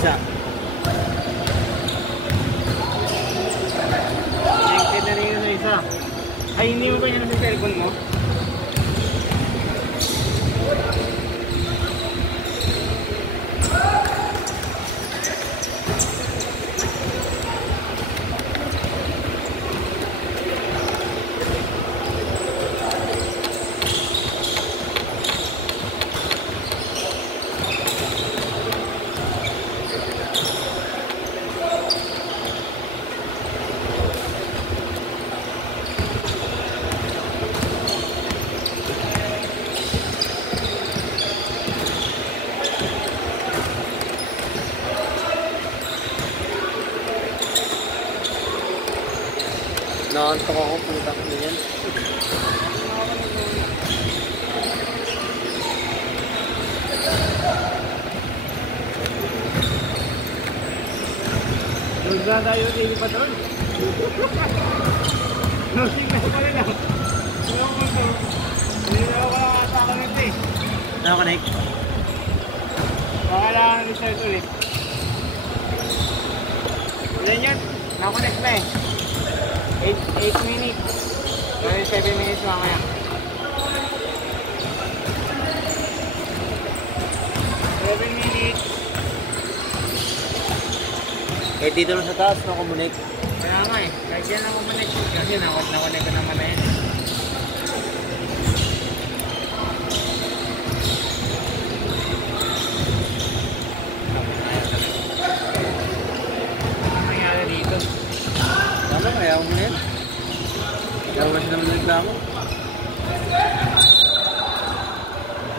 isa. Connected na rin yung isa. Ay, hindi mo ba yan sa cellphone mo? Nakantok ako, pumunta ko yan. Nagda tayo TV pa doon. Signal pa rin lang. Hindi na ako nakakonect eh. Nakakonect? Kailangan restart ulit. Yan yan. Nakakonect na eh. 8 minutes. Gawin 7 minutes mamaya. Eh dito lang sa taas, nakakonect. Kaya nga eh. Kahit yan nakakonect. Kasi nakakonect ka naman na yan. Ano nangyari dito? Tama, kaya ako muna yan. Kaya ako sila nagreklamo.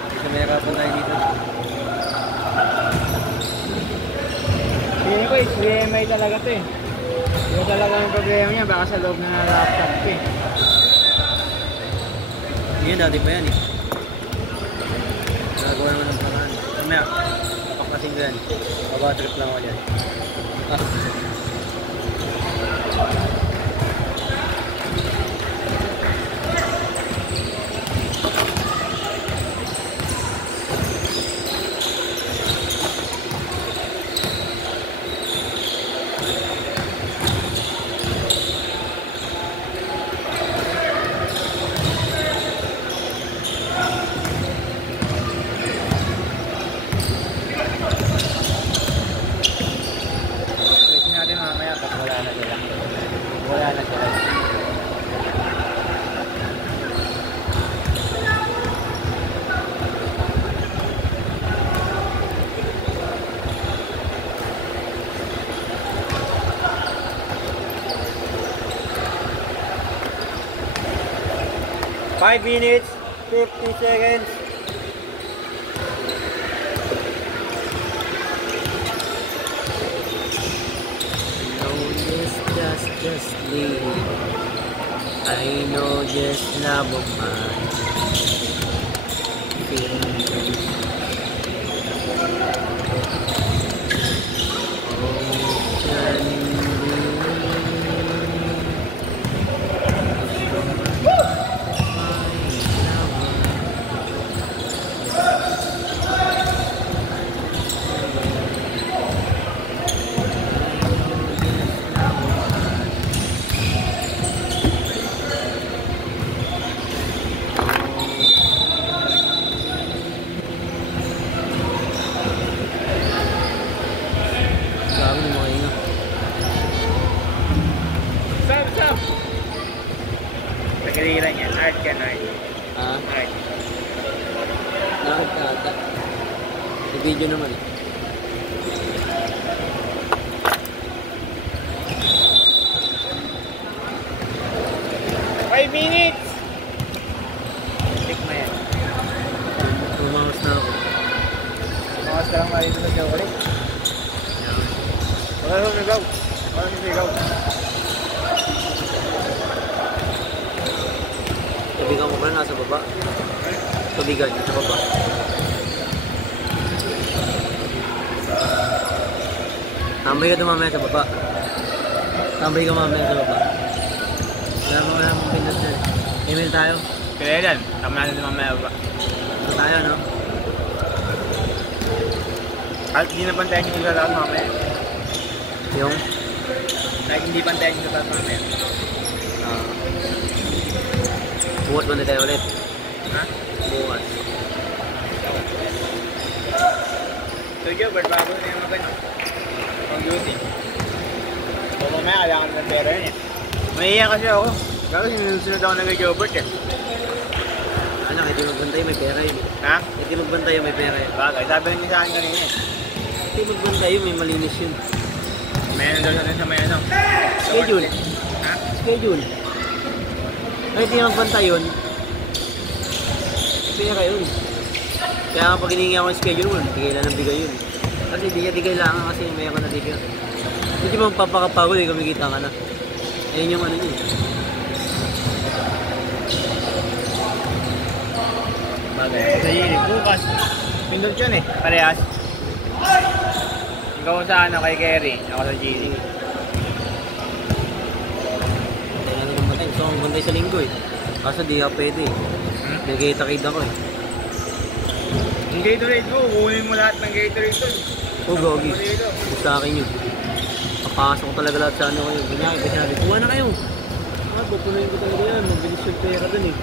Kasi may nakapan tayo dito. Feeling ko HDMI talaga to eh. Yung talaga yung problema niya, baka sa loob na laptop ko eh. Hindi, dati pa yan eh. Nagawa naman ng pangalan. Mamaya, papaklasin ko yan. Babatrip lang ako dyan. Ah. 5 minutes, 50 seconds. Just leave. I know just love of mine. Nagkaliran yan, art yan, art. Ah? Art. Nakakata. Sa video naman eh. Five minutes! Tik mo yan. Tumangas na ako. Tumangas ka lang marito na siya ulit. Wala nang nagaw. Wala nang nagaw. Tubigan mo pala nasa baba. Tubigan, nasa baba. Tambay ka mamaya sa baba. Tambay ka mamaya sa baba. Wala mong pindot dyan. Email tayo. Kaya yan, tama natin mamaya ba? Ito tayo, no? At hindi na bantayan yung lalakad mamaya. Yung? Kahit hindi bantayan yung lalakad mamaya. Bukas ba na tayo ulit? Ha? Bukas. So Gilbert, bago na yung magano. Pang duty. So mamaya kailangan ng pera yun eh. Mahiya kasi ako. Kasi sinusunod ako ng kay Gilbert eh. Ano, hindi magbantay, may pera yun. Ha? Hindi magbantay, may pera yun. Bagay, sabi niya sa akin kanina eh. Hindi magbantay, may malinis yun. May ano daw sa may ano. Schedule. Ha? Schedule. Ay, hindi magbantay yun. Pera yun. Kaya pag hiningi ako yung schedule mo, bigay lang ng bigay yun. Kasi hindi niya di kailangan kasi may ako na bigay. Hindi mo papakapagod, kumikita ka na. Ayun yung ano yun. Bagay. Sa Yili, bukas. Pindot yun eh, parehas. Ikaw sa ano kay Kerry, ako sa Yili. Kaya nga naman din. So, ang bantay sa linggo eh. Kaso di ka pwede eh. Nag-gatorade ako eh. Yung Gatorade ko, kunin mo lahat ng Gatorade ko. Oh, gogi. Gusto sa akin yun. Papasok ko talaga lahat sa ano kayo. Ganyan, kasi sabi, kuha na kayo. Pupunuin ko talaga yan. Mabilis yung pera dun eh.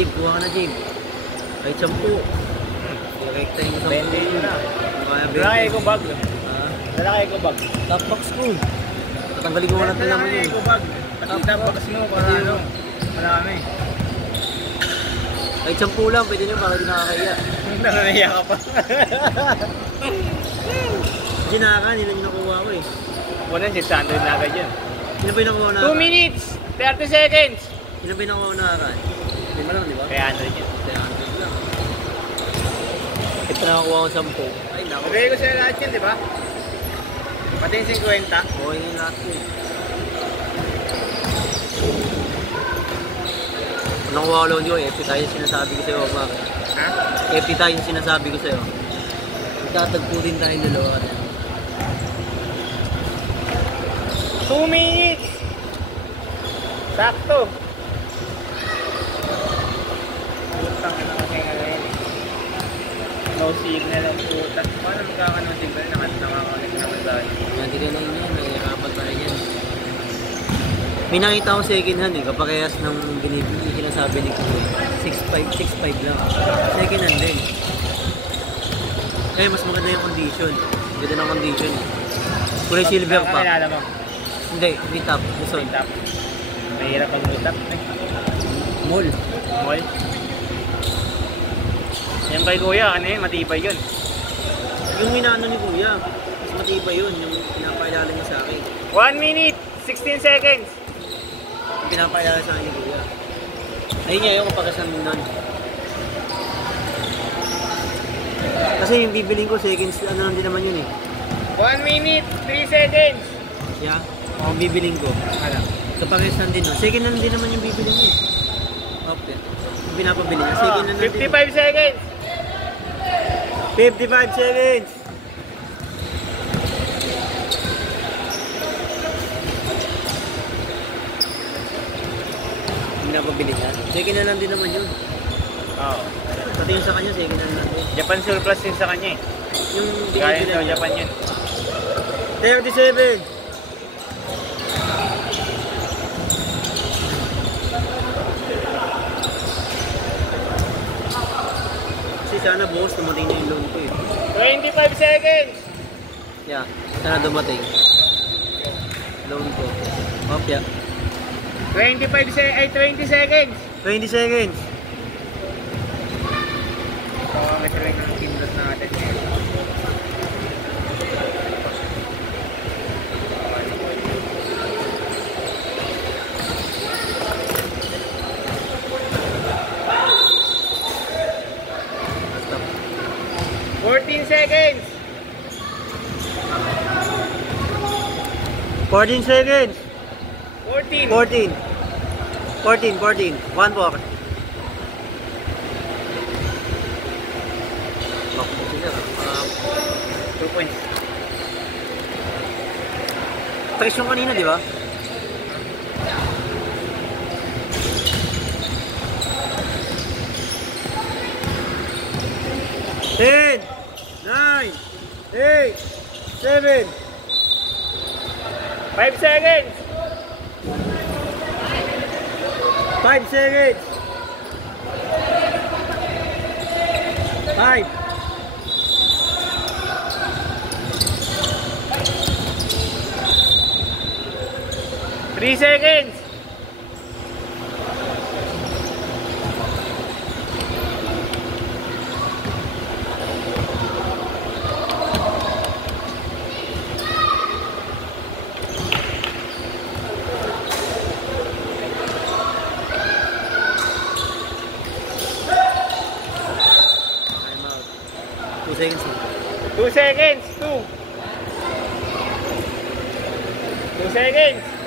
Jib, kuha ka na Jib. Kahit 10. Direktahin ko sa 20 na. Kaya Lalaki ko bag. Lalaki ko bag. Top box ko. Tatanggalin ko na naman Lalaki yun. ko bag. Patita box mo para ano. Marami. Kahit 10 lang, pwede nyo para di nakakaya. Nakakaya ka pa. Ginaka, nila yung nakuha ko eh. Wala, 600 na agad yun. Sino ba yung nakuha na 2 minutes! 30 seconds! Sino ba yung nakuha na agad? Hindi mo lang, di ba? Kaya 100 yun. Kaya 100 lang. Ito nakakuha ko 10. Ay, naku. Nabigay ko sila lahat yun, di ba? Pati yung 50. Okay nga lahat yun. Nakuha ko lang yun, FP tayo yung sinasabi ko sa'yo, Mark. Ha? FP tayo yung sinasabi ko sa'yo. Itatagpo din tayong dalawa. 2 minutes! Sakto! Putang ina kasi ngayon. No signal ang puta. Paano magkakanon signal? Nakakalit naman tayo. Hindi ka lang yan, nahihirapan tayo yan. May nakita ko second hand eh, kapakayas ng binibili, sinasabi ni Kuya. 6.5 lang. Second hand din. Kaya mas maganda yung condition. Ganda ng condition eh. Kulay silver pa. Kakilala mo? Hindi, may top. Luzon. May tap. Mahirap pag may tap. Mall. Mall. Yung kay Kuya, ano yun? Matibay yun. Yung minaano ni Kuya, mas matibay yun, yung pinapakilala niya sa akin. 1 minute, 16 seconds. Yung pinapakilala sa akin ni Kuya. Ayun niya yung kapagasan nun. Kasi yung bibiling ko, seconds, ano lang din naman yun eh. 1 minute, 3 seconds. Yeah, yung bibiling ko. Ano? Kapagasan din nun. Second hand din naman yung bibiling ko eh. Okay. Yung pinapabili niya, second hand din. 55 seconds. 55 seconds! Pinapabili niya. Second hand lang din naman yun. Oo. Pati yung sa kanya, second hand lang din. Japan surplus din sa kanya eh. Yung Kaya binibili sa niya. Japan yun. 37! Kasi sana bukas dumating na yung loan ko eh. 25 seconds. Yeah, sana dumating. Loan ko. Kopya. 20 seconds. 20 seconds! Kami sila ng pindot natin ngayon. Stop. 14 seconds. 14 seconds! 14. 14. 14. One more. Bakit sila? 2 points. Tres yung kanina, di ba? Ten! 8, 7, 5 seconds. 5 seconds. 5. 3 seconds. 2 seconds. 2 seconds. 2 seconds.